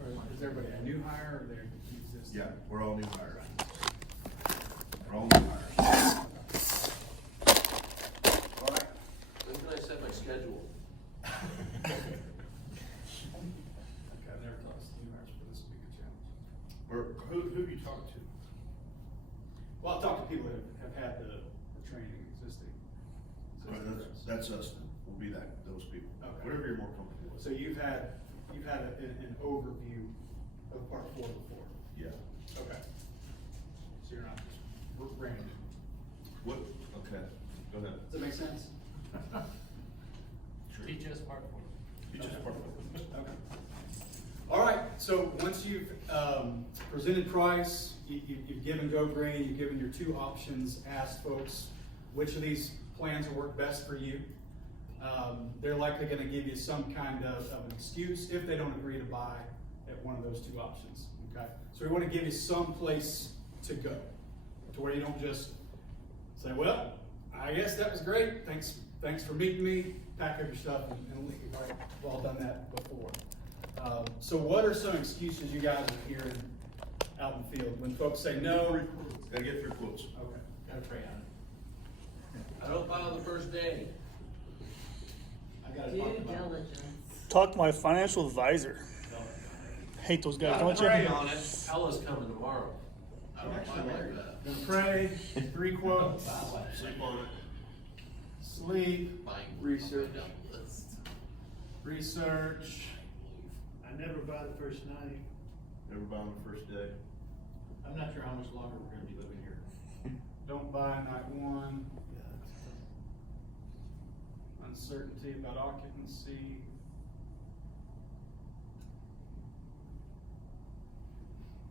Or is everybody a new hire or they're existing? Yeah, we're all new hires. We're all new hires. All right. When can I set my schedule? Okay, I've never thought of new hires, but this will be a good challenge. Who have you talked to? Well, I've talked to people that have had the training existing. Right, that's us then. We'll be those people. Okay. Whatever you're more comfortable with. So you've had an overview of part 4 before? Yeah. Okay. So you're not just brand new. What, okay, go ahead. Does that make sense? Sure. Teach us part 4. You just part of it. Okay. All right, so once you've presented price, you've given go green, you've given your 2 options, asked folks which of these plans will work best for you. They're likely going to give you some kind of an excuse if they don't agree to buy at one of those 2 options. Okay, so we want to give you some place to go, to where you don't just say, "Well, I guess that was great. Thanks for meeting me. Pack up your stuff and leave." Right? We've all done that before. So what are some excuses you guys are hearing out in the field when folks say no? Gotta get 3 quotes. Okay, gotta pray on it. I don't buy on the first day. I gotta Due talk about it. diligence. Talk to my financial advisor. Hate those guys, don't Pray you? on it. Ella's coming tomorrow. I don't buy like that. Gonna pray, 3 quotes, Sleep on it. sleep, Buying research, list. research. I never buy the first night. Never buy on the first day. I'm not sure how much longer we're gonna be living here. Don't buy night 1. Uncertainty about occupancy.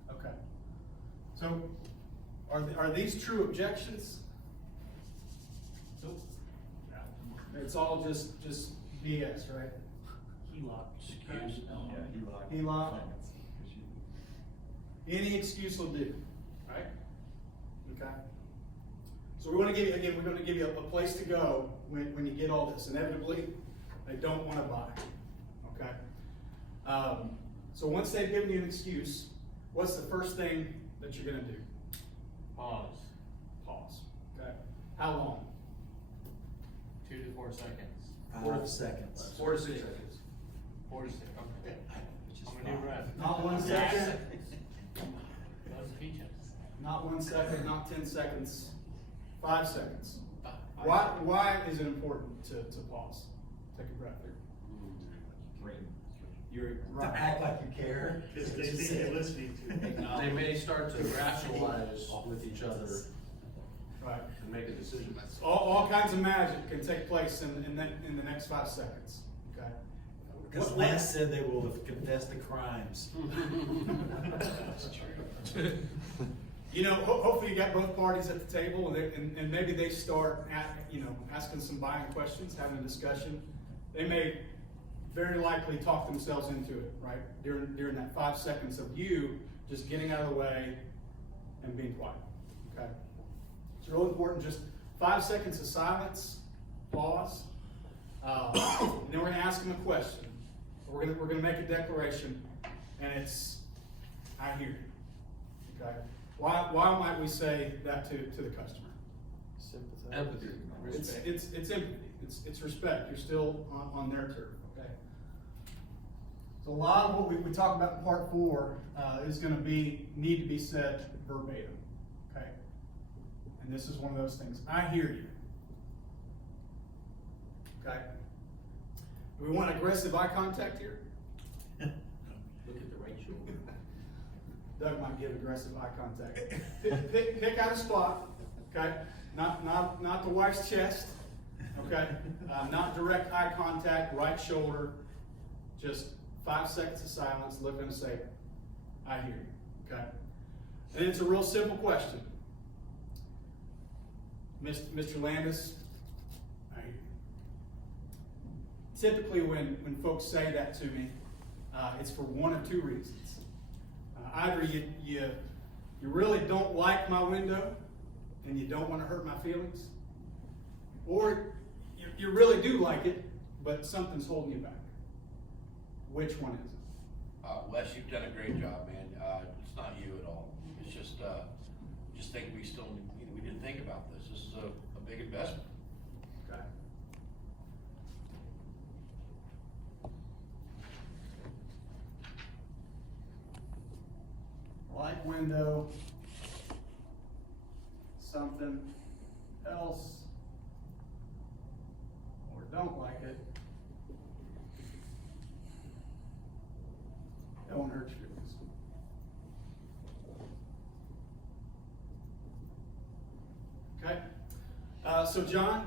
Okay. So, are these true objections? Nope. It's all just BS, right? Excuse. HELOC. Any excuse will do, right? Okay. So we want to give you, we're going to give you a place to go when you get all this. Inevitably, they don't want to buy, okay? So once they've given you an excuse, what's the first thing that you're going to do? Pause. Pause, okay? How long? 2 to 4 seconds. 5 seconds. 4 to 6 seconds. 4 to 6. Okay. I'm gonna do rest. Not 1 second, Those peaches. not 1 second, not 10 seconds, 5 seconds. Why is it important to pause? Take a breath here. You're To right. act like you care. Because they think you're listening to them. They may start to rationalize with each other Right. and make a decision. All kinds of magic can take place in the next 5 seconds, okay? Because Lance said they will have confessed the crimes. You know, hopefully you got both parties at the table, and maybe they start asking some buying questions, having a discussion. They may very likely talk themselves into it, right? During that 5 seconds of you just getting out of the way and being quiet, okay? It's really important, just 5 seconds of silence, pause, and then we're gonna ask them a question. We're gonna make a declaration, and it's, "I hear you," okay? Why might we say that to the customer? Empathy. It's Respect. empathy, it's respect, you're still on their turf, okay? So a lot of what we talk about in part 4 is gonna need to be said verbatim, okay? And this is one of those things, "I hear you," okay? Do we want aggressive eye contact here? Look at the right shoulder. Doug might give aggressive eye contact. Pick out a spot, okay? Not the wife's chest, okay? Not direct eye contact, right shoulder. Just 5 seconds of silence. Look at him and say, "I hear you," okay? And it's a real simple question. Mr. Landis, I hear you. Typically, when folks say that to me, it's for one of 2 reasons. Either you really don't like my window and you don't want to hurt my feelings, or you really do like it, but something's holding you back. Which one is it? Wes, you've done a great job, man. It's not you at all. It's just think we still, we didn't think about this. This is a big investment. Okay. Like window, something else, or don't like it. That won't hurt your feelings. Okay, so John,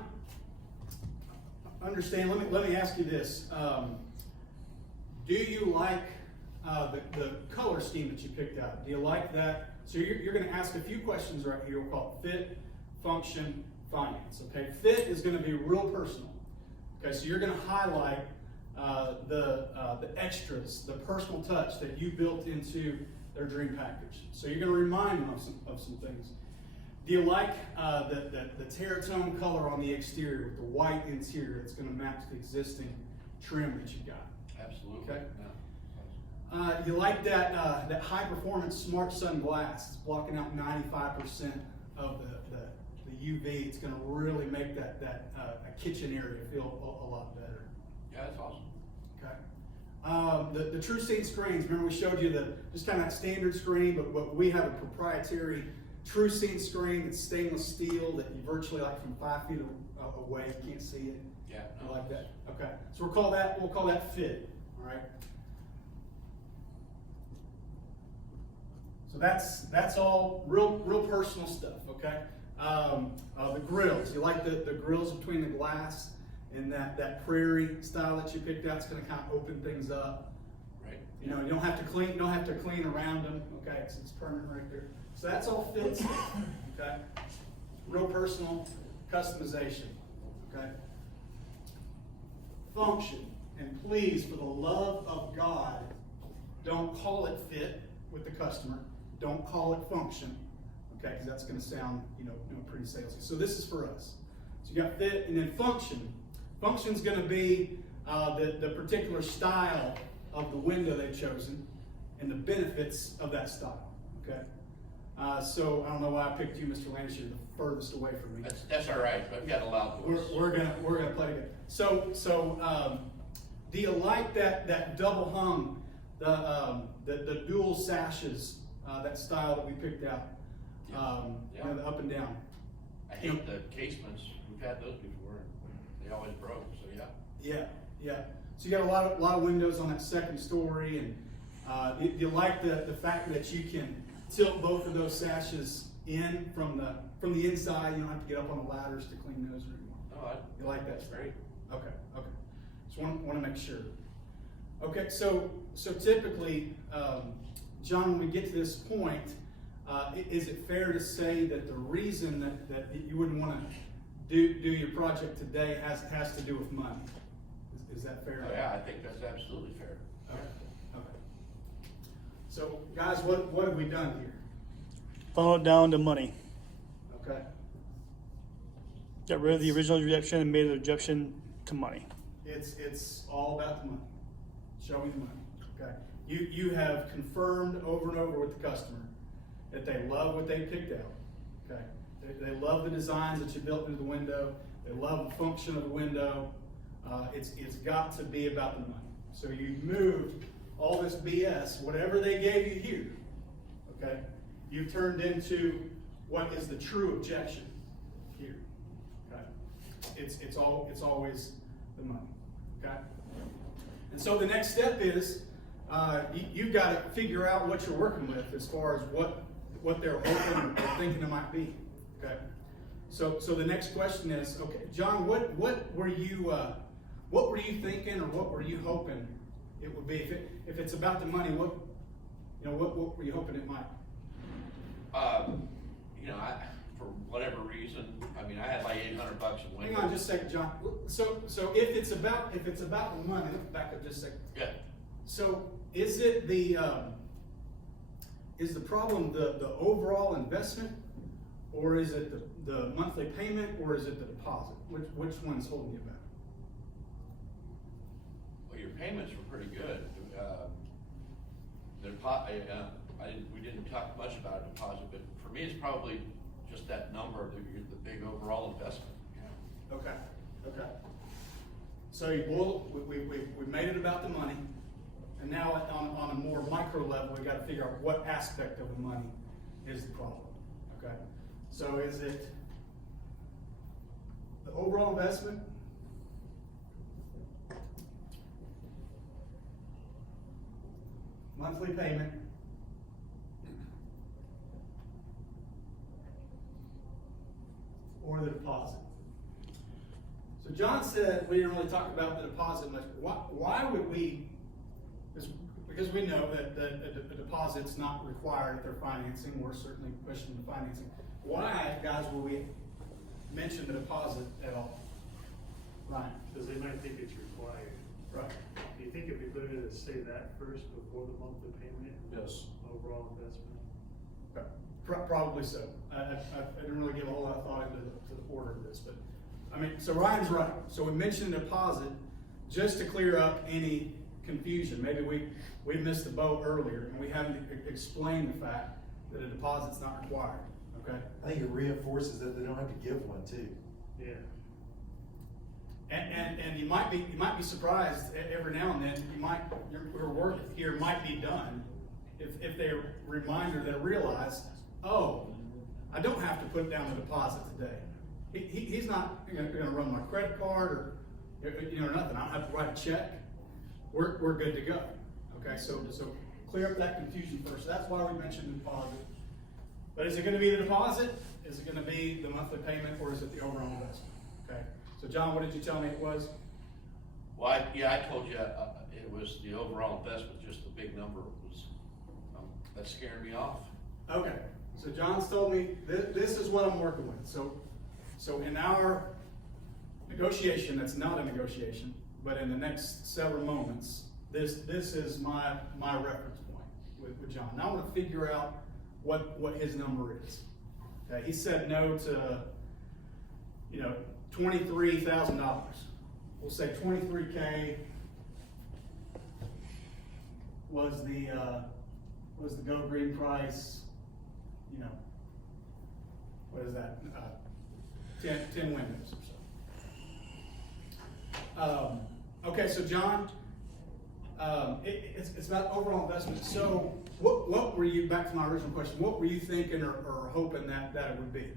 understand, let me ask you this. Do you like the color scheme that you picked out? Do you like that? So you're going to ask a few questions right here. We'll call it fit, function, finance. Okay, fit is going to be real personal. Okay, so you're going to highlight the extras, the personal touch that you built into their dream package. So you're going to remind them of some things. Do you like the terratone color on the exterior with the white interior that's going to match the existing trim that you got? Absolutely. Okay. Yeah. You like that high performance smart sun glass? It's blocking out 95% of the UV. It's going to really make that a kitchen area feel a lot better. Yeah, that's awesome. Okay. The true scene screens. Remember we showed you just kind of that standard screen, but we have a proprietary true scene screen that's stainless steel that you virtually like from 5 feet away. You can't see it. Yeah. I like that. Okay. So we'll call that fit. All right. So that's all real personal stuff. Okay. The grills. You like the grills between the glass and that prairie style that you picked out. It's going to kind of open things up. Right. You know, you don't have to clean around them. Okay, it's permanent right there. So that's all fit stuff. Okay. Real personal customization. Okay. Function. And please, for the love of God, don't call it fit with the customer. Don't call it function. Okay, because that's going to sound, pretty salesy. So this is for us. So you got fit and then function. Function's going to be the particular style of the window they've chosen and the benefits of that style. Okay. So I don't know why I picked you, Mr. Landis. You're the furthest away from me. That's all right. I've got a loud voice. We're gonna play together. So do you like that double hung, the dual sashes, that style that we picked out? Yeah. The up and down. I hate the casements. We've had those before. They always broke. So yeah. Yeah. So you got a lot of windows on that second story, and you like the fact that you can tilt both of those sashes in from the inside. You don't have to get up on the ladders to clean those anymore. You like that? That's great. Okay. Just want to make sure. Okay, so typically, John, when we get to this point, is it fair to say that the reason that you wouldn't want to do your project today has to do with money? Is that fair? Oh, yeah, I think that's absolutely fair. Okay. So, guys, what have we done here? Funnel it down to money. Okay. Got rid of the original objection and made an objection to money. It's all about the money. Show me the money. Okay. You have confirmed over and over with the customer that they love what they picked out. Okay. They love the designs that you built into the window. They love the function of the window. It's got to be about the money. So you moved all this BS, whatever they gave you here. Okay. You've turned into what is the true objection here. Okay. It's always the money. Okay. And so the next step is you've got to figure out what you're working with as far as what they're hoping or thinking it might be. Okay. So the next question is, okay, John, what were you thinking or what were you hoping it would be? If it's about the money, what were you hoping it might? For whatever reason, I had like $800 in windows. Hang on just a second, John. So if it's about the money, let's back up just a second. Yeah. So is it the problem the overall investment, or is it the monthly payment, or is it the deposit? Which one's holding you back? Well, your payments were pretty good. we didn't talk much about a deposit, but for me, it's probably just that number, the big overall investment, yeah. Okay, okay. So we made it about the money, and now on a more micro level, we gotta figure out what aspect of the money is the problem, okay? So is it the overall investment? Monthly payment? Or the deposit? So John said we didn't really talk about the deposit much. Why would we? Because we know that a deposit's not required if they're financing. We're certainly pushing the financing. Why, guys, will we mention the deposit at all? Ryan? Because they might think it's required. Right. Do you think it'd be better to say that first before the monthly payment? Yes. Overall investment? Probably so. I didn't really give a whole lot of thought into the order of this, but I mean, so Ryan's right. So we mentioned deposit just to clear up any confusion. Maybe we missed the boat earlier and we haven't explained the fact that a deposit's not required. Okay. I think it reinforces that they don't have to give one too. Yeah. And you might be surprised every now and then. Your work here might be done if they're reminded, they realize, oh, I don't have to put down the deposit today. He's not going to run my credit card or nothing. I don't have to write a check. We're good to go. Okay, so clear up that confusion first. That's why we mentioned the deposit. But is it going to be the deposit? Is it going to be the monthly payment, or is it the overall investment? Okay. So John, what did you tell me it was? Well, I told you it was the overall investment, just the big number was, that scared me off. Okay. So John's told me this is what I'm working with. So in our negotiation, that's not a negotiation, but in the next several moments, this is my reference point with John. Now I want to figure out what his number is. Okay. He said no to, $23,000. We'll say 23K was the Go Green price. What is that? 10 windows or so. Okay, so John, it's about overall investment. So what were you, back to my original question, what were you thinking or hoping that it would be?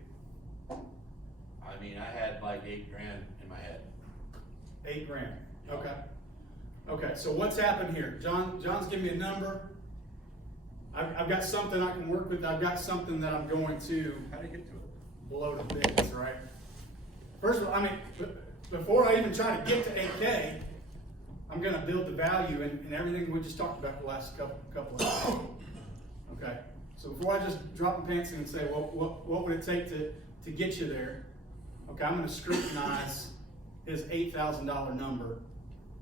I mean, I had like $8,000 in my head. $8,000. Okay. Okay. So what's happened here? John's giving me a number. I've got something I can work with. I've got something that I'm going to. How do you get to it? Blow to bits, right? First of all, I mean, before I even try to get to 8K, I'm going to build the value in everything we just talked about the last couple of days. Okay. So before I just drop my pants in and say, well, what would it take to get you there? Okay, I'm going to scrutinize his $8,000 number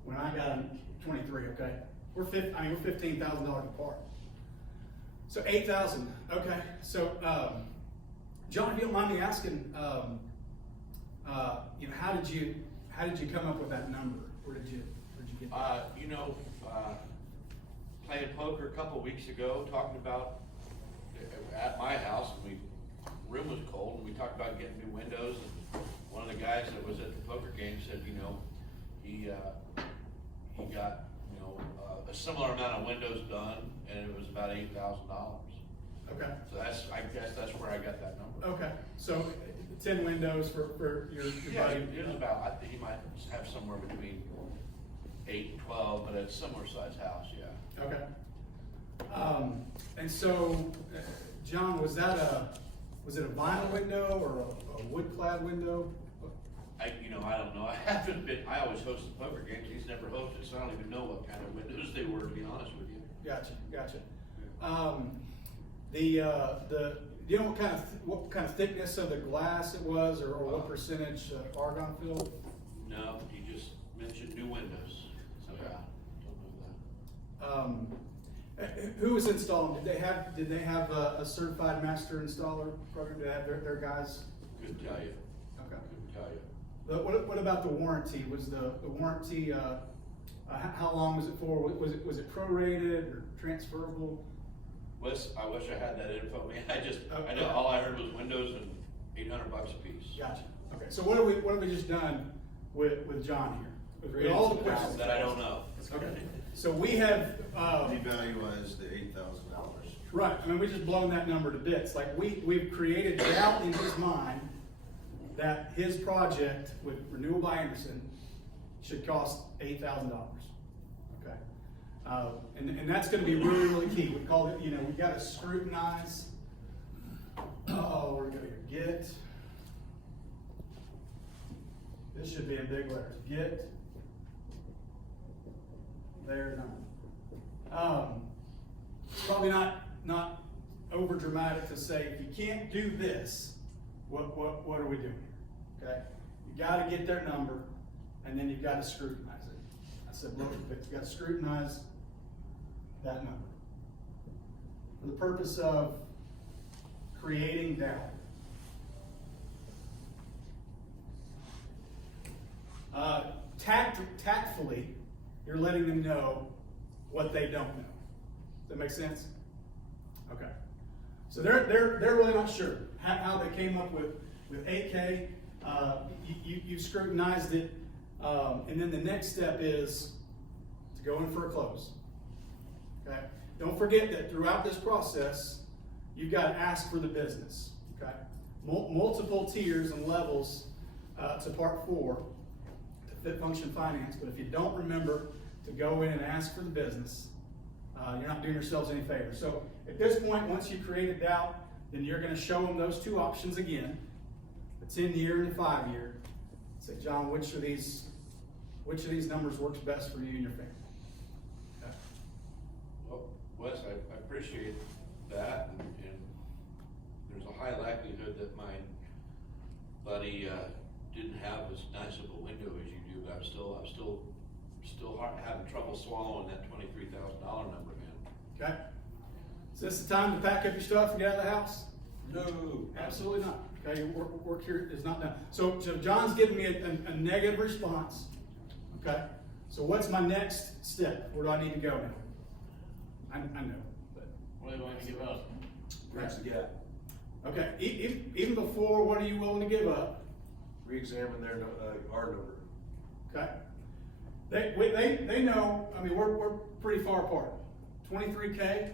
when I got him 23. Okay, we're $15,000 apart. So 8,000. Okay, so John, if you don't mind me asking, how did you come up with that number? Where did you get that? Playing poker a couple weeks ago, talking about at my house, and room was cold, and we talked about getting new windows. And one of the guys that was at the poker game said, he got a similar amount of windows done, and it was about $8,000. Okay. So I guess that's where I got that number. Okay. So 10 windows for your buddy. It was about, I think he might have somewhere between 8 and 12, but it's a similar size house, yeah. Okay. And so, John, was it a vinyl window or a wood-clad window? I don't know. I always hosted poker games. He's never hosted, so I don't even know what kind of windows they were, to be honest with you. Gotcha. Do you know what kind of thickness of the glass it was, or what percentage argon filled? No, he just mentioned new windows. So Okay. yeah, don't know that. Who was installing? Did they have a certified master installer program? Did they have their guys? Couldn't tell you. Okay. Couldn't tell you. But what about the warranty? Was the warranty How long was it for? Was it prorated or transferable? Wes, I wish I had that info, man. I know all I heard was windows and $800 a piece. Gotcha. Okay, so what have we just done with John here? With all the questions. That I don't know. Okay, so we have, Devaluize the $8,000. right, I mean, we just blown that number to bits. Like, we've created doubt in his mind that his project with Renewal by Anderson should cost $8,000. Okay, and that's going to be really, really key. We call it, we got to scrutinize. Oh, we're going to get. This should be in big letters. Get. There, none. It's probably not over dramatic to say if you can't do this, what are we doing here? Okay, you got to get their number, and then you've got to scrutinize it. I said, look, you got to scrutinize that number for the purpose of creating doubt. Tactfully, you're letting them know what they don't know. Does that make sense? Okay. So they're really not sure how they came up with 8K. You scrutinized it, and then the next step is to go in for a close. Okay. Don't forget that throughout this process, you've got to ask for the business. Okay. Multiple tiers and levels to part 4 to fit function finance. But if you don't remember to go in and ask for the business, you're not doing yourselves any favor. So at this point, once you created doubt, then you're going to show them those two options again, the 10-year and the 5-year. Say, John, which of these numbers works best for you and your family? Okay. Well, Wes, I appreciate that, and there's a high likelihood that my buddy didn't have as nice of a window as you do, but I'm still having trouble swallowing that $23,000 number, man. Okay. Is this the time to pack up your stuff and get out of the house? No. Absolutely not. Okay, your work here is not done. So John's giving me a negative response. Okay. So what's my next step? Where do I need to go now? I know, but. What do you want to give up? Bridge the gap. Okay. Even before, what are you willing to give up? Re-examine our number. Okay. They know. I mean, we're pretty far apart. 23K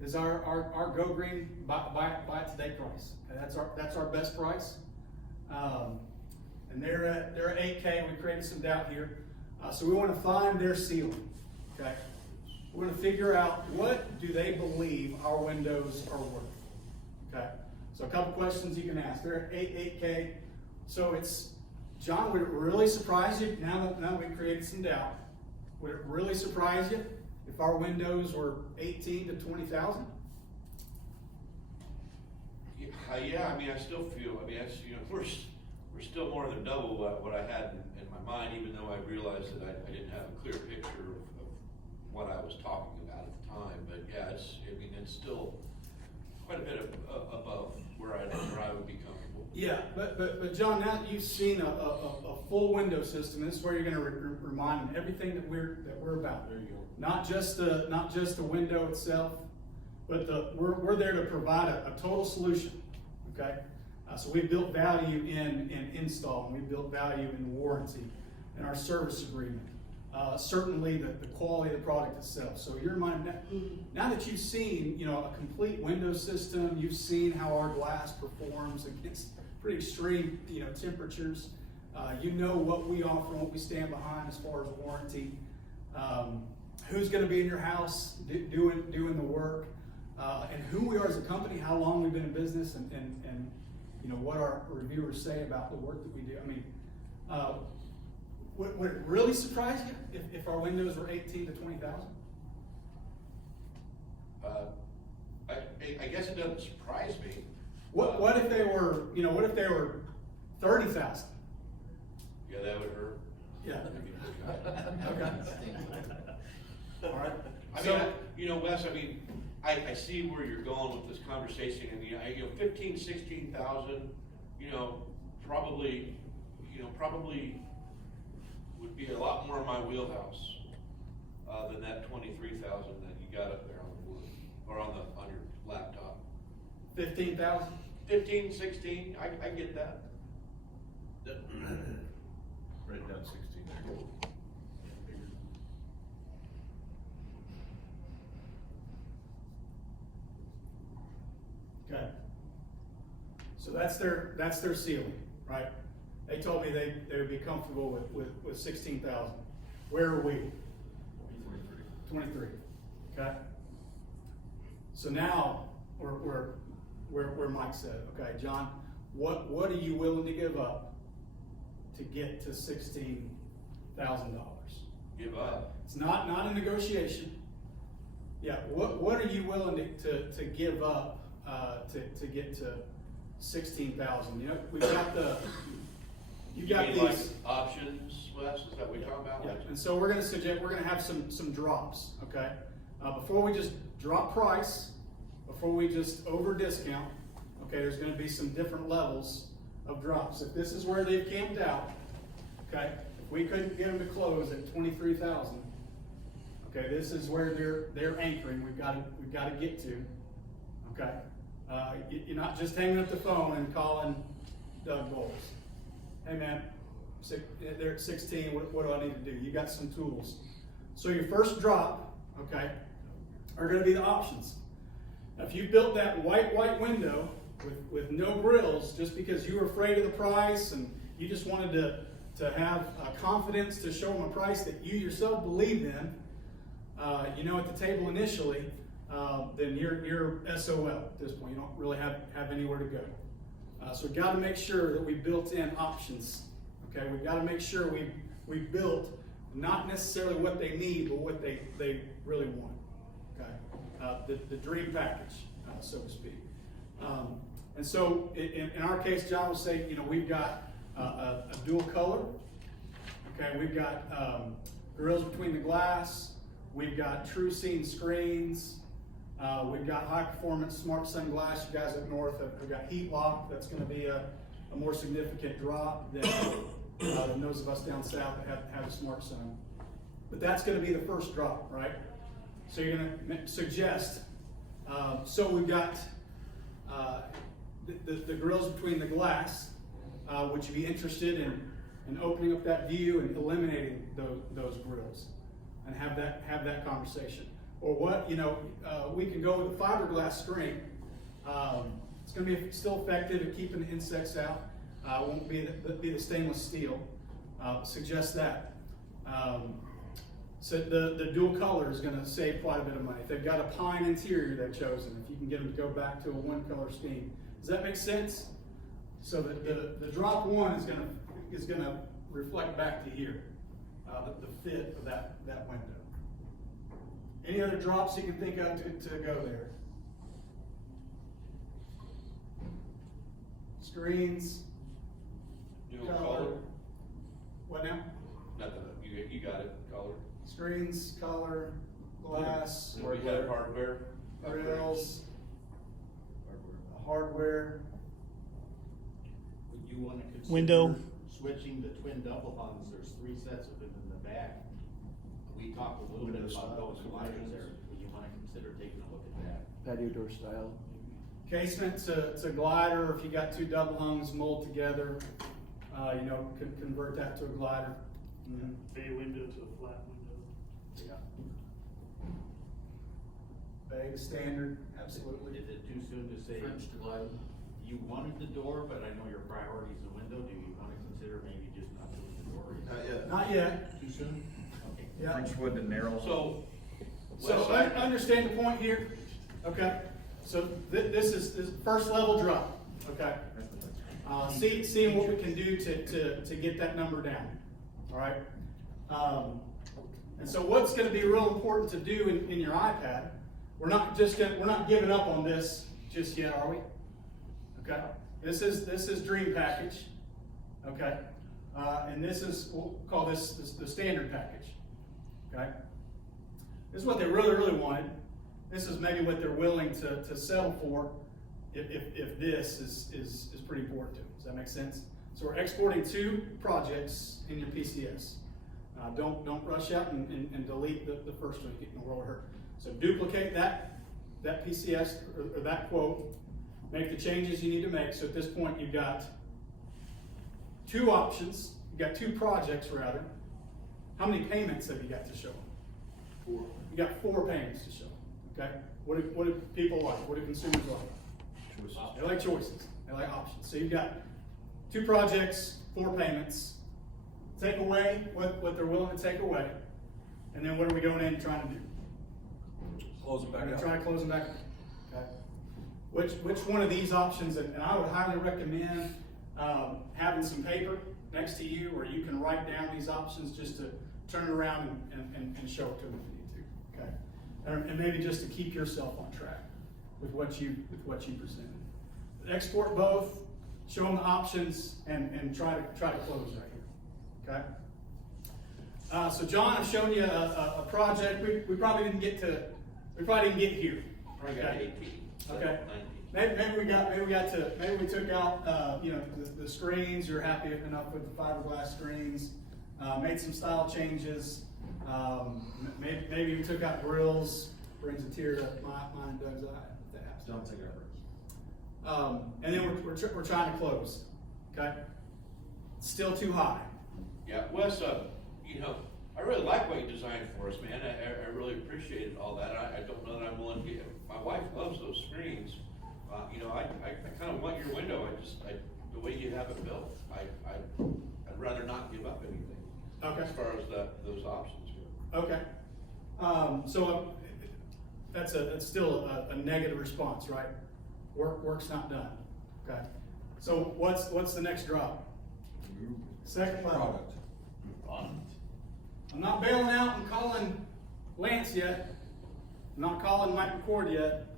is our go green buy it today price. Okay, that's our best price. And they're at 8K. We created some doubt here, so we want to find their ceiling. Okay, we want to figure out what do they believe our windows are worth. Okay, so a couple questions you can ask. They're at 8K. So it's, John, would it really surprise you now that we created some doubt? Would it really surprise you if our windows were 18 to 20,000? Yeah, I mean, I still feel, that's, we're still more than double what I had in my mind, even though I realized that I didn't have a clear picture of what I was talking about at the time. But yeah, it's still quite a bit above where I would be comfortable. Yeah, but John, now that you've seen a full window system, this is where you're going to remind them everything that we're about. There you go. Not just the window itself, but we're there to provide a total solution. Okay, so we built value in install, and we built value in warranty, in our service agreement. Certainly the quality of the product itself. So your mind, now that you've seen a complete window system, you've seen how our glass performs against pretty extreme temperatures. You know what we offer and what we stand behind as far as warranty. Who's going to be in your house doing the work, and who we are as a company, how long we've been in business, and what our reviewers say about the work that we do. I mean, would it really surprise you if our windows were 18 to 20,000? I guess it doesn't surprise me. What if they were 30,000? Yeah, that would hurt. Yeah. Okay. All right. Wes, I see where you're going with this conversation, and 15, 16,000, probably would be a lot more in my wheelhouse. than that 23,000 that you got up there on the board, or on your laptop. 15,000? 15, 16, I get that. Write down 16 there. Okay. So that's their ceiling, right? They told me they would be comfortable with 16,000. Where are we? 23. Okay. So now where Mike said, okay, John, what are you willing to give up to get to $16,000? Give up. It's not a negotiation. Yeah. What are you willing to give up to get to 16,000? You know, we've got you got mean these like options, Wes? Is that what we're talking about? Yeah. And so we're gonna have some drops. Okay. Before we just drop price, before we just over discount. Okay. There's going to be some different levels of drops. If this is where they've camped out, okay. If we couldn't get them to close at 23,000. Okay, this is where they're anchoring. We've got to get to. Okay, you're not just hanging up the phone and calling Doug Bowles. Hey man, they're at 16. What do I need to do? You got some tools. So your first drop, okay, are going to be the options. Now, if you built that white window with no grills, just because you were afraid of the price and you just wanted to have confidence to show them a price that you yourself believed in. You know, at the table initially, then you're SOL at this point. You don't really have anywhere to go. So we've got to make sure that we built in options. Okay, we've got to make sure we built not necessarily what they need, but what they really want. Okay, the dream package, so to speak. And so in our case, John will say, you know, we've got a dual color. Okay, we've got grills between the glass. We've got true scene screens. We've got high performance smart sun glass. You guys up north have got heat lock. That's going to be a more significant drop than those of us down south that have a smart sun. But that's going to be the first drop, right? So you're going to suggest. So we've got the grills between the glass. Would you be interested in opening up that view and eliminating those grills? And have that conversation, or what we can go with a fiberglass screen. It's going to be still effective at keeping the insects out. Won't be the stainless steel. Suggest that. So the dual color is going to save quite a bit of money. If they've got a pine interior they've chosen, if you can get them to go back to a one color scheme, does that make sense? So the drop one is going to reflect back to here. The fit of that window. Any other drops you can think of to go there? Screens. Dual color. What now? Nothing. You got it. Color. Screens, color, glass, And we have hardware. grills, hardware. Would you wanna consider Window. switching the twin double hungs? There's 3 sets of them in the back. We talked a little bit about those sliders there. Would you wanna consider taking a look at that? Patio door style. Casement to glider. If you got 2 double hungs molded together, convert that to a glider. Mm-hmm. Bay window to a flat window. Bag standard, absolutely. Is it too soon to say you wanted the door, but I know your priority is the window? Do you want to consider maybe just not doing the door? Not yet. Not yet. Too soon? Okay. Yeah. Frenchwood and narrow. So. So Wes, understand the point here, okay? So this is first level drop, okay? Seeing what we can do to get that number down, all right? And so what's going to be real important to do in your iPad? We're not giving up on this just yet, are we? Okay. This is Dream Package, okay? And we'll call this the standard package, okay? This is what they really wanted. This is maybe what they're willing to settle for if this is pretty important to them. Does that make sense? So we're exporting 2 projects in your PCS. Don't rush out and delete the first one, getting the world hurt. So duplicate that PCS or that quote, make the changes you need to make. So at this point, you've got two options, you've got two projects rather. How many payments have you got to show? 4. You got 4 payments to show, okay? What do people like? What do consumers like? Choices. They like choices, they like options. So you've got 2 projects, 4 payments. Take away what they're willing to take away, and then what are we going in and trying to do? Close it We're back gonna up. try to close them back. Okay. Which one of these options, and I would highly recommend having some paper next to you where you can write down these options just to turn it around and show it to them if you need to. Okay. And maybe just to keep yourself on track with what you presented. Export both, show them the options, and try to close right here. Okay. So John, I've shown you a project. We probably didn't get here. I got 18. Okay. 19. Maybe we took out the screens. You're happy enough with the fiberglass screens. Made some style changes. Maybe we took out grills. Brings a tear to mine and Doug's eye. If that happens. Don't take that risk. And then we're trying to close. Okay. Still too high. Yeah, Wes, I really like what you designed for us, man. I really appreciated all that. I don't know that I'm willing to get, my wife loves those screens. I kind of want your window. The way you have it built, I'd rather not give up anything. Okay. As far as those options go. Okay. So that's still a negative response, right? Work's not done. Okay. So what's the next drop? Second level. Product. I'm not bailing out and calling Lance yet. I'm not calling Mike McCord yet.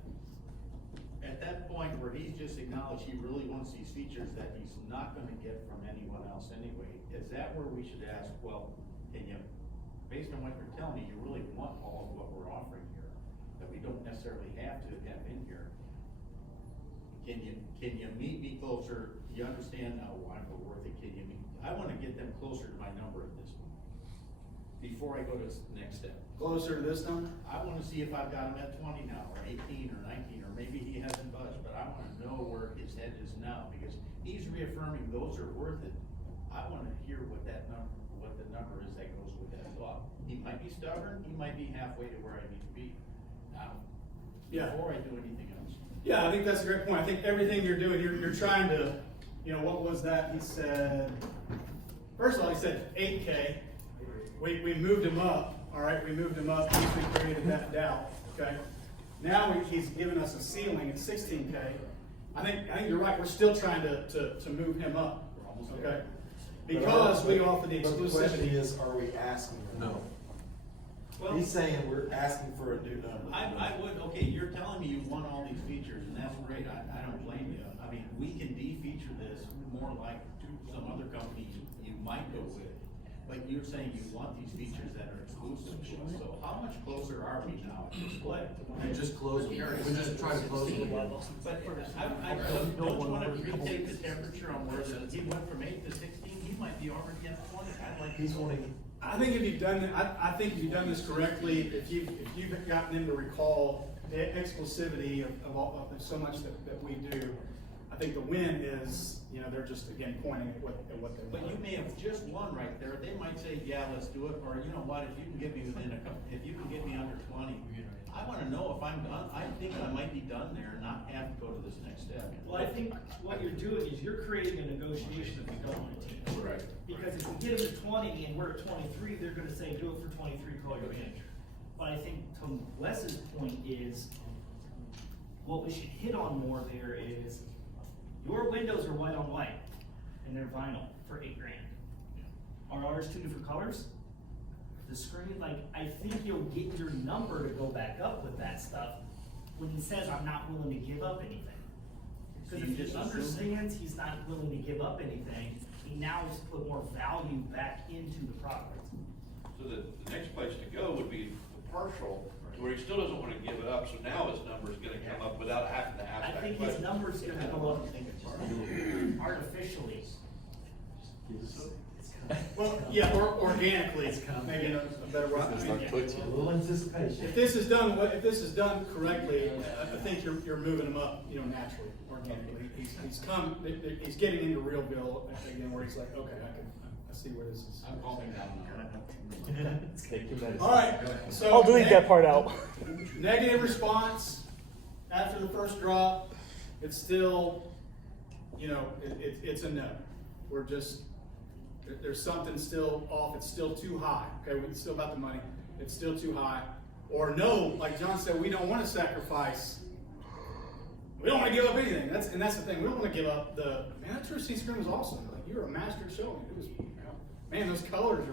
At that point where he's just acknowledged he really wants these features that he's not gonna get from anyone else anyway, is that where we should ask, well, can you, based on what you're telling me, you really want all of what we're offering here, that we don't necessarily have to have in here. Can you meet me closer? You understand now why we're worth it? Can you meet? I wanna get them closer to my number at this point, before I go to the next step. Closer to this number? I wanna see if I've got him at 20 now, or 18, or 19, or maybe he hasn't budged, but I wanna know where his head is now, because he's reaffirming those are worth it. I wanna hear what the number is that goes with that thought. He might be stubborn, he might be halfway to where I need to be now, Yeah. before I do anything else. Yeah, I think that's a great point. I think everything you're doing, you're trying to, what was that? He said, first of all, he said 8K. We moved him up, all right? We moved him up, we created that doubt, okay? Now he's given us a ceiling at 16K. I think you're right, we're still trying to move him up, We're almost okay? there. Because we offer the But the question exclusivity. is, are we asking? No. Well, He's saying we're asking for a new number. I would, okay, you're telling me you want all these features, and that's great, I don't blame you. I mean, we can de-feature this more like some other companies you might go with. But you're saying you want these features that are exclusive to us, so how much closer are we now at this play? We just close, we just try to close it. But I don't wanna retake the temperature on where he went from 8 to 16, he might be already at 20, I'd like. He's wanting, I think if you've done, I think if you've done this correctly, if you've gotten them to recall the exclusivity of so much that we do, I think the win is, they're just again pointing at what they want. But you may have just one right there, they might say, yeah, let's do it, or you know what, if you can get me if you can get me under 20, I wanna know if I'm done, I think I might be done there and not have to go to this next step. Well, I think what you're doing is you're creating a negotiation if we don't want to change. Right. Because if we get them to 20 and we're at 23, they're gonna say, do it for 23, call your manager. But I think to Wes's point is, what we should hit on more there is, your windows are white on white, and they're vinyl for $8 grand. Are ours 2 different colors? The screen, I think you'll get your number to go back up with that stuff when he says, I'm not willing to give up anything. So Because you if he just understands he's not willing to give up anything, he now has to put more value back into the product. So the next place to go would be the partial, to where he still doesn't wanna give it up, so now his number's gonna come up without having to ask I that think his question. number's gonna go up artificially. Well, yeah, or organically, maybe a better word. I mean, A little anticipation. if this is done correctly, I think you're moving them up, naturally, organically. He's getting into Realville again, where he's like, okay, I see where this is. I'm calming down. All right, so I'll delete that part out. negative response after the first drop. It's still, it's a no. We're just, there's something still off. It's still too high. Okay, it's still about the money. It's still too high. Or no, like John said, we don't want to sacrifice. We don't want to give up anything. That's the thing. We don't want to give up man, that True Screen was awesome. Like, you were a master at showing. It was, man, those colors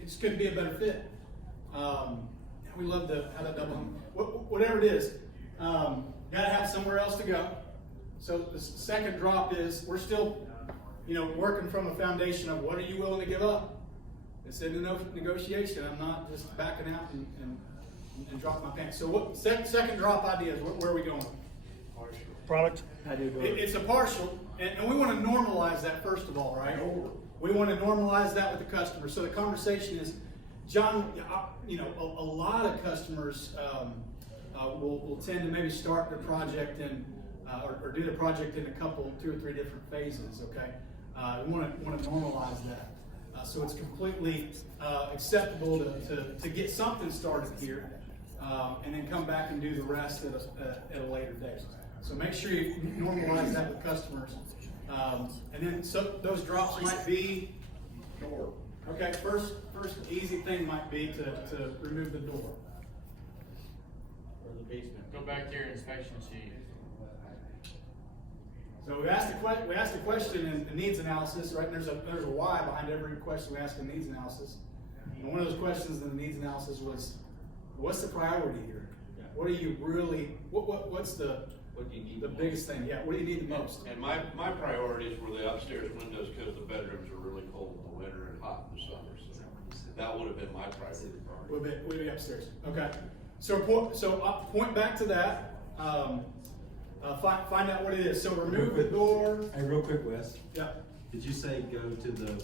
it just couldn't be a better fit. We love how that double, whatever it is. Gotta have somewhere else to go. So the second drop is, we're still, working from a foundation of what are you willing to give up? It's in the negotiation. I'm not just backing out and dropping my pants. So what second drop ideas, where are we going? Product. It's a partial, and we want to normalize that first of all, right? We want to normalize that with the customer. So the conversation is, John, a lot of customers will tend to maybe start their project or do the project in 2 or 3 different phases. Okay, we want to normalize that, so it's completely acceptable to get something started here, and then come back and do the rest at a later date. So make sure you normalize that with customers, and then those drops might be door. Okay, first easy thing might be to remove the door. Or the basement. Go back to your inspection sheet. So we asked a question in needs analysis, right? And there's a why behind every question we ask in needs analysis. And one of those questions in the needs analysis was, what's the priority here? What are you really? What's the biggest thing? Yeah. What do you need the most? And my priorities were the upstairs windows, because the bedrooms are really cold in the winter and hot in the summer. So that would have been my priority. We'll be upstairs. Okay. So point back to that. Find out what it is. So remove the door. Hey, real quick, Wes. Yeah. Did you say go to the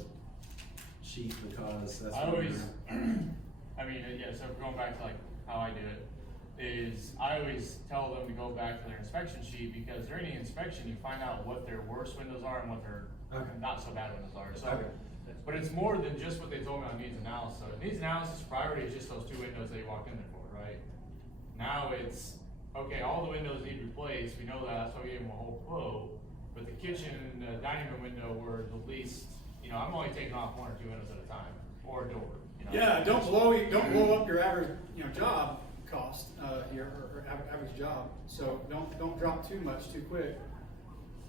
sheet because that's I what always, you're- so going back to like how I do it, is I always tell them to go back to their inspection sheet, because during the inspection, you find out what their worst windows are and what their not so bad windows are. So, but it's more than just what they told me on needs analysis. So needs analysis priority is just those 2 windows they walked in there for, right? Now it's, okay, all the windows need replaced, we know that, that's why we gave them a whole quote. But the kitchen and the dining room window were the least, I'm only taking off 1 or 2 windows at a time, or a door. Yeah, don't blow up your average job cost here, or average job. So don't drop too much too quick.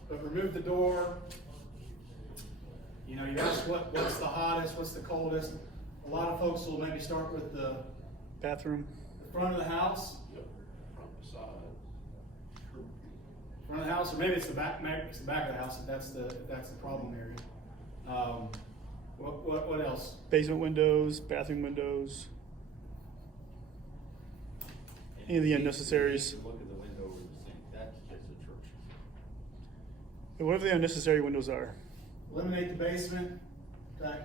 But remove the door. You ask what's the hottest, what's the coldest. A lot of folks will maybe start with the Bathroom. front of the house. From the side. Front of the house, or maybe it's the back. Maybe it's the back of the house if that's the problem area. What else? Basement windows, bathroom windows. Any of the unnecessaries. Look at the window over the sink, that's just atrocious. Whatever the unnecessary windows are. Eliminate the basement. Okay.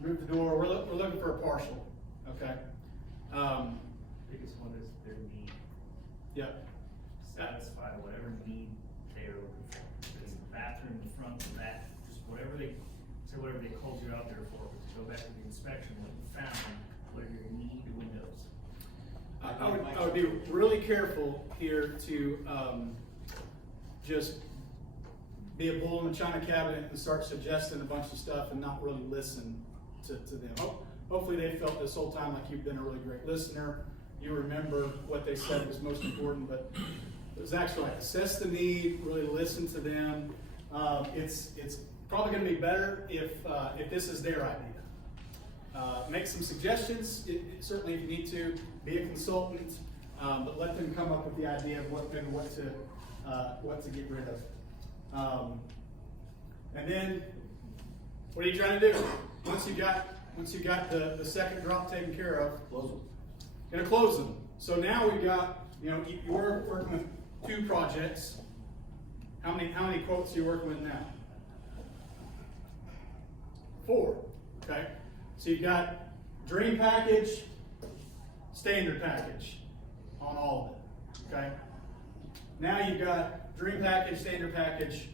Remove the door. We're looking for a partial. Okay. Biggest one is their need. Yep. Satisfy whatever need they are looking for. If it's the bathroom, the front, the back, just whatever they called you out there for. Go back to the inspection, what you found, what are your need windows. I would be really careful here to just be a bull in the china cabinet and start suggesting a bunch of stuff and not really listen to them. Hopefully they felt this whole time like you've been a really great listener. You remember what they said was most important, but it was actually like assess the need, really listen to them. It's probably going to be better if this is their idea. Make some suggestions, certainly if you need to. Be a consultant, but let them come up with the idea of what to get rid of. And then, what are you trying to do? Once you got the second drop taken care of, Close them. gonna close them. So now we've got, you're working with 2 projects. How many quotes are you working with now? 4, okay? So you've got dream package, standard package on all of it, okay? Now you've got dream package, standard package,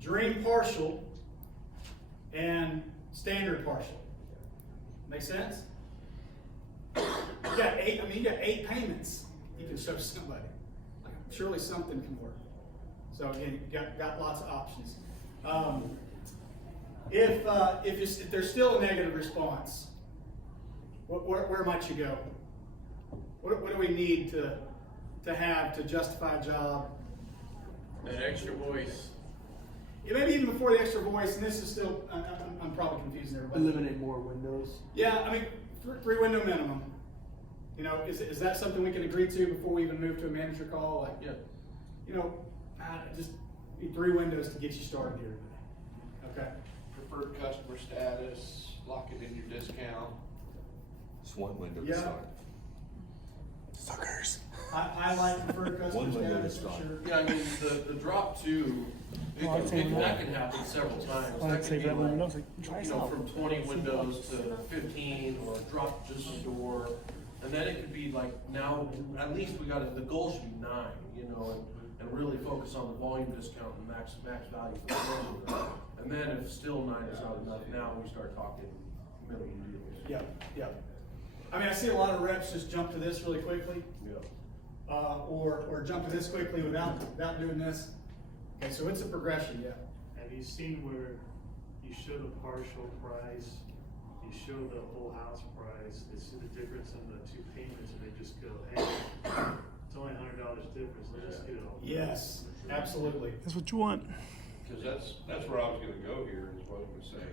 dream partial, and standard partial. Make sense? You got 8 payments you can show somebody. Like, surely something can work. So again, you got lots of options. If there's still a negative response, where might you go? What do we need to have to justify a job? An extra voice. Yeah, maybe even before the extra voice, and this is still, I'm probably confusing everybody. Eliminate more windows. Yeah, I mean, 3 window minimum. You know, is that something we can agree to before we even move to a manager call? Like, Yeah. you know, just need 3 windows to get you started here today. Okay. Preferred customer status, lock it in your discount. Just one window to Yeah. start. Suckers. I like preferred customer One window status to for start. sure. Yeah, I mean, the drop to, Well, I'd say that can happen several times. I'd That say could be that one, like, try you know, some. from 20 windows to 15, or drop just a door. And then it could be like, now, at least we got the goal should be 9, you know, and really focus on the volume discount and max value for the customer. And then if still 9 is not enough, now we start talking minimum deals. Yeah, yeah. I mean, I see a lot of reps just jump to this really quickly, Yeah. or jump to this quickly without doing this. Okay, so it's a progression, yeah. Have you seen where you show the partial price, you show the whole house price, they see the difference in the 2 payments, and they just go, hey, it's only $100 difference, let's just get it all. Yes, absolutely. That's what you want. Cause that's where I was gonna go here, is what I was gonna say.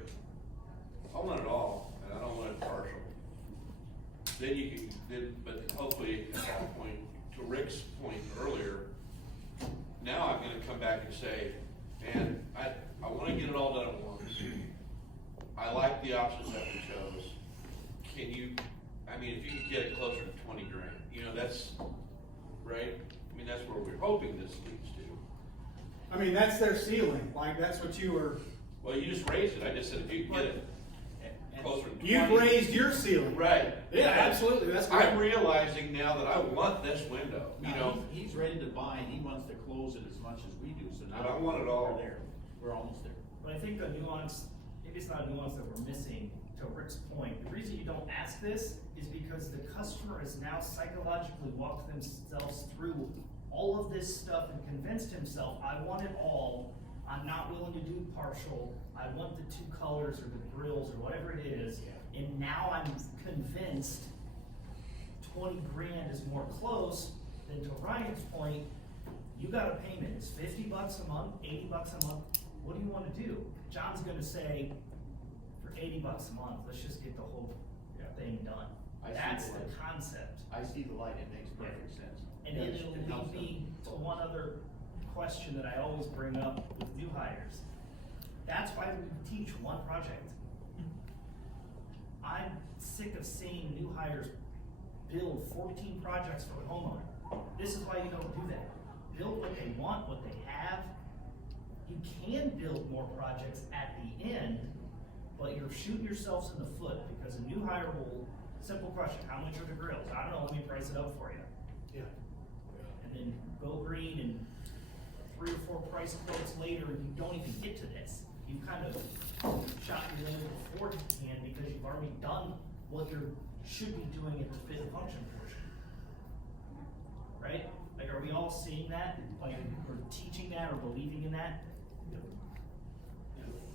I want it all, and I don't want it partial. Then you can, but hopefully at that point, to Rick's point earlier, now I'm gonna come back and say, man, I wanna get it all done at once. I like the options that we chose. Can you, I mean, if you could get it closer to 20 grand, you know, that's, right? I mean, that's where we're hoping this leads to. I mean, that's their ceiling, like, that's what you were, Well, you just raised it, I just said if you can get it closer to 20. you've raised your ceiling. Right. Yeah, absolutely, that's great. I'm realizing now that I want this window, you Now, know? he's ready to buy, and he wants to close it as much as we do, so now. But I want it all. We're there, we're almost there. But I think the nuance, maybe it's not a nuance that we're missing, to Rick's point, the reason you don't ask this is because the customer has now psychologically walked themselves through all of this stuff and convinced himself, I want it all, I'm not willing to do partial, I want the 2 colors or the grills or whatever it is, and now I'm convinced 20 grand is more close. Then to Ryan's point, you got a payment, it's $50 a month, $80 a month, what do you wanna do? John's gonna say, for $80 a month, let's just get the whole thing done. I see That's the the light. concept. I see the light, it makes perfect sense. And Yes, it'll it helps lead me them. to one other question that I always bring up with new hires. That's why we teach one project. I'm sick of seeing new hires build 14 projects for the homeowner. This is why you don't do that. Build what they want, what they have. You can build more projects at the end, but you're shooting yourselves in the foot because a new hire will, simple question, how much are the grills? I don't know, let me price it up for you. Yeah. And then go green and 3 or 4 price quotes later, and you don't even get to this. You kind of shot your limit beforehand because you've already done what you should be doing at the fit and function portion. Right? Like, are we all seeing that? Like, we're teaching that or believing in that?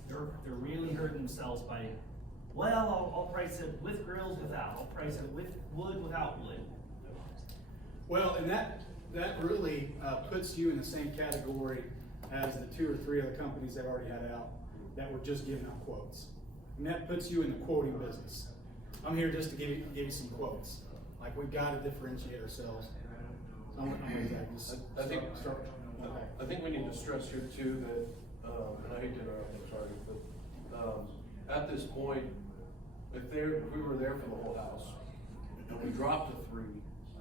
They're really hurting themselves by, well, I'll price it with grills, without. I'll price it with wood, without wood. Well, and that really puts you in the same category as the 2 or 3 other companies that already had out that were just giving out quotes. And that puts you in the quoting business. I'm here just to give you some quotes. Like, we've got to differentiate ourselves. So I'm with that. Just I think- start. Okay. I think we need to stress here too that, and I hate to interrupt, I'm sorry, but, at this point, if we were there for the whole house, and we dropped to 3,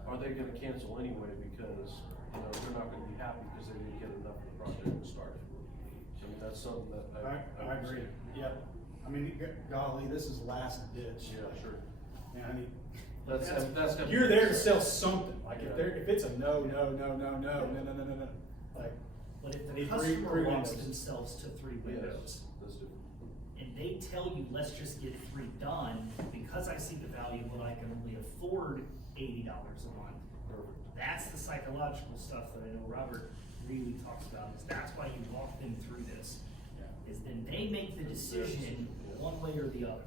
are they gonna cancel anyway because, you know, they're not gonna be happy because they didn't get enough of the project to start? I mean, that's something that I agree. Yep. I mean, golly, this is last ditch. Yeah, sure. And I mean, That's gonna you're be- there to sell something, like Yeah. if it's a no, like, But if the Need customer three wants windows. themselves to 3 windows, Yes, that's different. and they tell you, let's just get 3 done, because I see the value, but I can only afford $80 a month. That's the psychological stuff that I know Robert really talks about, is that's why you walk them through this. Is then they make the decision one way or the other.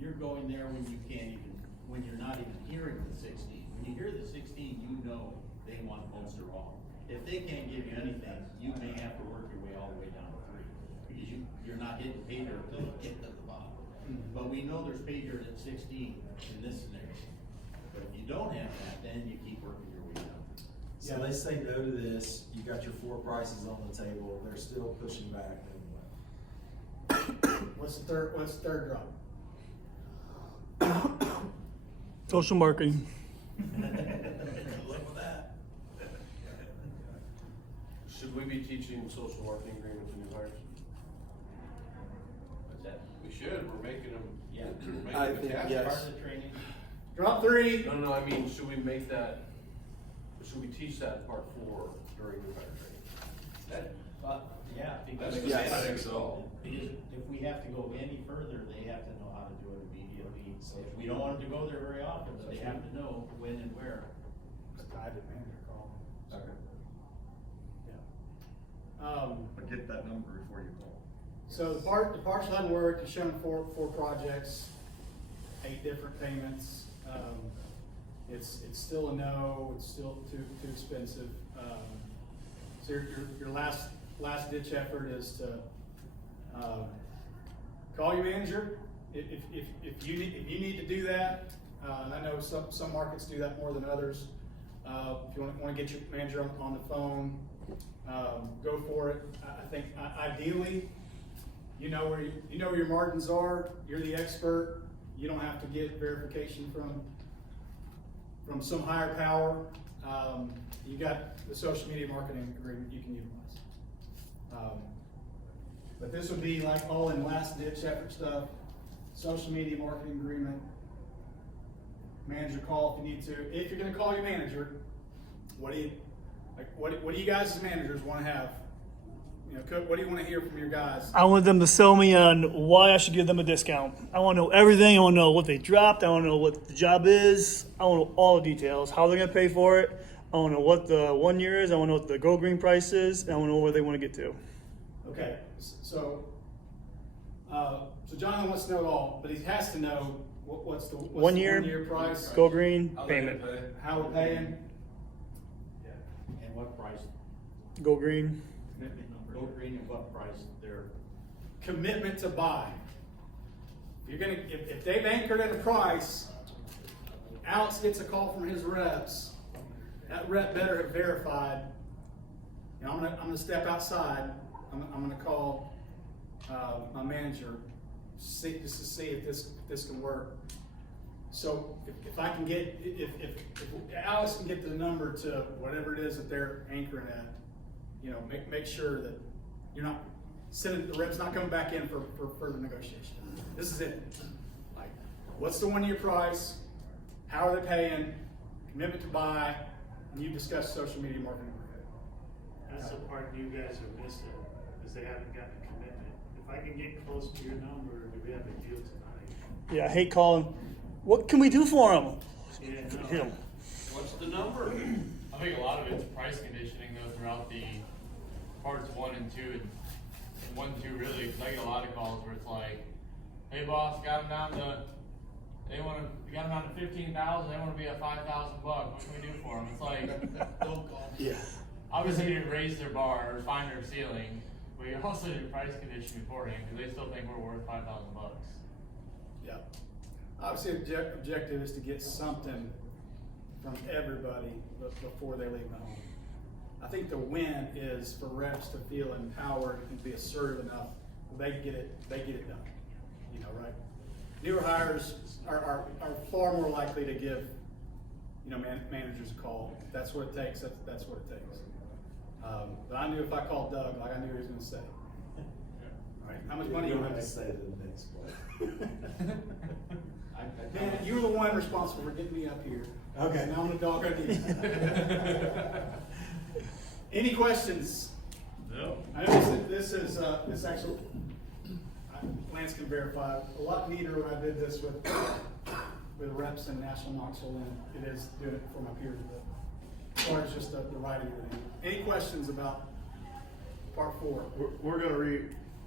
You're going there when you can't even, when you're not even hearing the 16. When you hear the 16, you know they want most or all. If they can't give you anything, you may have to work your way all the way down to 3, because you're not hitting pay dirt until you get to the bottom. But we know there's pay dirt at 16 in this scenario. But if you don't have that, then you keep working your way down. So they say no to this, you got your 4 prices on the table, they're still pushing back, then what? what's the third drop? Social marketing. Live with that. Should we be teaching social marketing agreement to new hires? What's that? We should, we're making them, Yeah. we're I making think, them yes. Part of the training. Drop 3. No, I mean, should we make that, should we teach that part 4 during new hire training? That, Yeah, That's because the same, I think so. Because if we have to go any further, they have to know how to do it immediately. If we don't want them to go there very often, but they have to know when and where. I did manager call. Okay. Yeah. But get that number before you call. So the partial HUD work is shown 4 projects, 8 different payments. It's still a no, it's still too expensive. So your last ditch effort is to call your manager if you need to do that. And I know some markets do that more than others. If you want to get your manager on the phone, go for it. I think ideally, you know where your margins are. You're the expert. You don't have to get verification from some higher power. You got the social media marketing agreement you can utilize. But this would be like all in last ditch effort stuff. Social media marketing agreement. Manager call if you need to. If you're going to call your manager, what do you guys as managers want to have? You know, Cook, what do you want to hear from your guys? I want them to sell me on why I should give them a discount. I want to know everything. I want to know what they dropped. I want to know what the job is. I want to know all the details. How they're going to pay for it. I want to know what the 1 year is. I want to know what the Go Green price is. And I want to know where they want to get to. Okay, so Jonathan wants to know it all, but he has to know what's the 1 year, 1 year price, Go Green, payment. how we're paying. And what price, Go Green. commitment number, Go Green, and what price they're. Commitment to buy. If they've anchored at a price, Alex gets a call from his reps. That rep better have verified. You know, I'm gonna step outside. I'm gonna call my manager just to see if this can work. So if I can get if Alex can get the number to whatever it is that they're anchoring at, you know, make sure that you're not sending the rep's not coming back in for further negotiation. This is it. Like, what's the 1 year price? How are they paying? Commitment to buy, and you discuss social media marketing. That's the part you guys are missing, is they haven't gotten a commitment. If I can get close to your number, do we have a deal tonight? Yeah, I hate calling. What can we do for them? Yeah, Hit 'em. What's the number? I think a lot of it's price conditioning though throughout the parts 1 and 2 and 1, 2 really, because I get a lot of calls where it's like, hey boss, got them down to, we got them down to 15,000, they want to be at 5,000 bucks, what can we do for them? It's like, Don't call. Yeah. obviously you didn't raise their bar or find their ceiling, but you also did price conditioning beforehand, because they still think we're worth 5,000 bucks. Yeah. Obviously, objective is to get something from everybody before they leave the home. I think the win is for reps to feel empowered and be assertive enough. They get it done. You know, right? Newer hires are far more likely to give, you know, managers a call. If that's what it takes. That's what it takes. But I knew if I called Doug, like I knew he was going to say. Right, how much money you don't want have to to say the next one. Man, you were the one responsible for getting me up here. Okay. Now I'm the dog on these. Any questions? No. I know this is actually, Lance can verify, a lot neater when I did this with reps in National Knoxville than it is doing it for my peers, but as far as just the writing of it. Any questions about part 4? We're gonna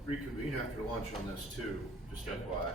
reconvene after lunch on this too, just FYI.